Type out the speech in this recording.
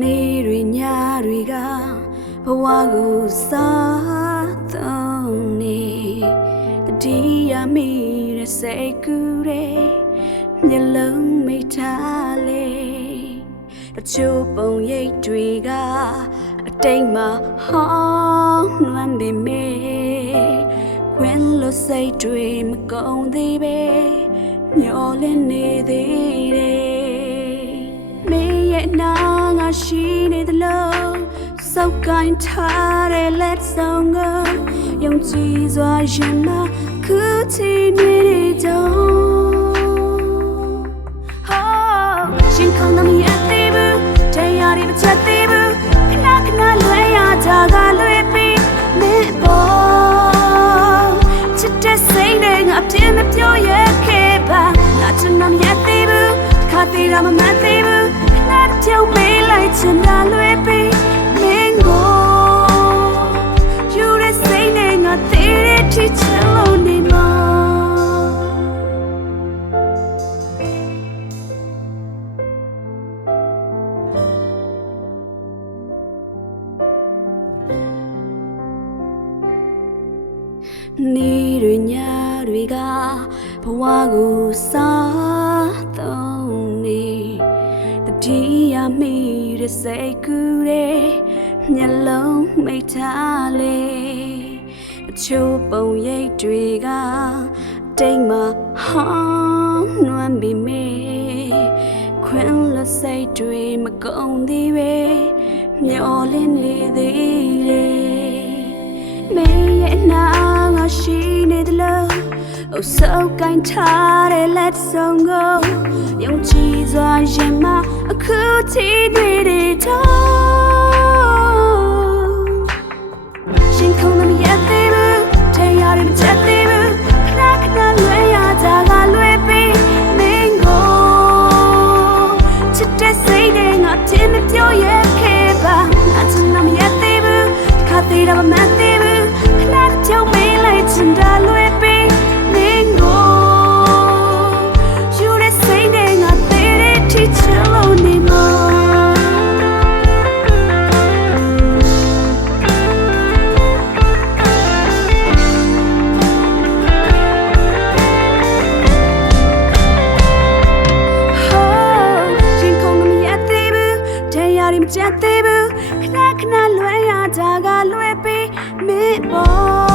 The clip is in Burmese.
နေတွေညတွေကဘဝကိုစားသုံးနေတတိယမိတဲ့စိတ်ကူးတဲ့မျက်လုံးမိထားလေတချို့ပုံရိပ်တွေကအတိတ်မှာဟောင်းနွမ်းပေမဲ့ခွင်လို့စိတ်တွေမကုန်သေးပဲမျောလင်းနေသေးတယ်မေရဲ့နာငါ ရှိနေသလိုစောက်ကိုင်းထားတဲ့လက်ဆောင်ကိုယုံကြည်စွာရင်မခုချီနေတယ်ကြောင့်ဟောရှင်ခေါင်းသမီးအသေးဘူးတရားတွေမချက်သေးဘူးခဏခဏလွဲရကြကလွဲပြီးမင်းပေါ်ချစ်တဲ့စိတ်နဲ့ငါပြင်းမပြောရခဲ့ပါငါချင်မှမရသေးဘူးခါသေးတာမမှန်သေးဘူးခဏတစ်ပြုံး နေတွေညတွေကဘဝကိုစားသုံးနေတတိယမိတဲ့စိတ်ကူးတဲ့မျက်လုံးမိတ်ထားလေအချို့ပုံရိပ်တွေကတိတ်မှဟောင်းနွမ်းပြီမေခွင်လက်စိတ်တွေမကုန်သေးပဲမျောလင်းနေသေးတယ်မေရဲ့နာငါ ရှိနေတယ်လို့အစောကိုင်းထားတဲ့လက်ဆောင်ကိုယုံကြည်စွာရင်မအခုချီနေတယ်တော့ရှင်ခုံမရသေးဘူးတရားတွေမချက်သေးဘူးခဏခဏလွဲရကြကလွဲပြီးမင်းကိုချစ်တဲ့စိတ်နဲ့ငါပြင်းမပြောရခဲ့ပါငါချင်မရသေးဘူးခါသေးတာမမှန်သေး မချက်သေးဘူးခဏခဏလွဲရကြကလွဲပြီးမင်းပေါ်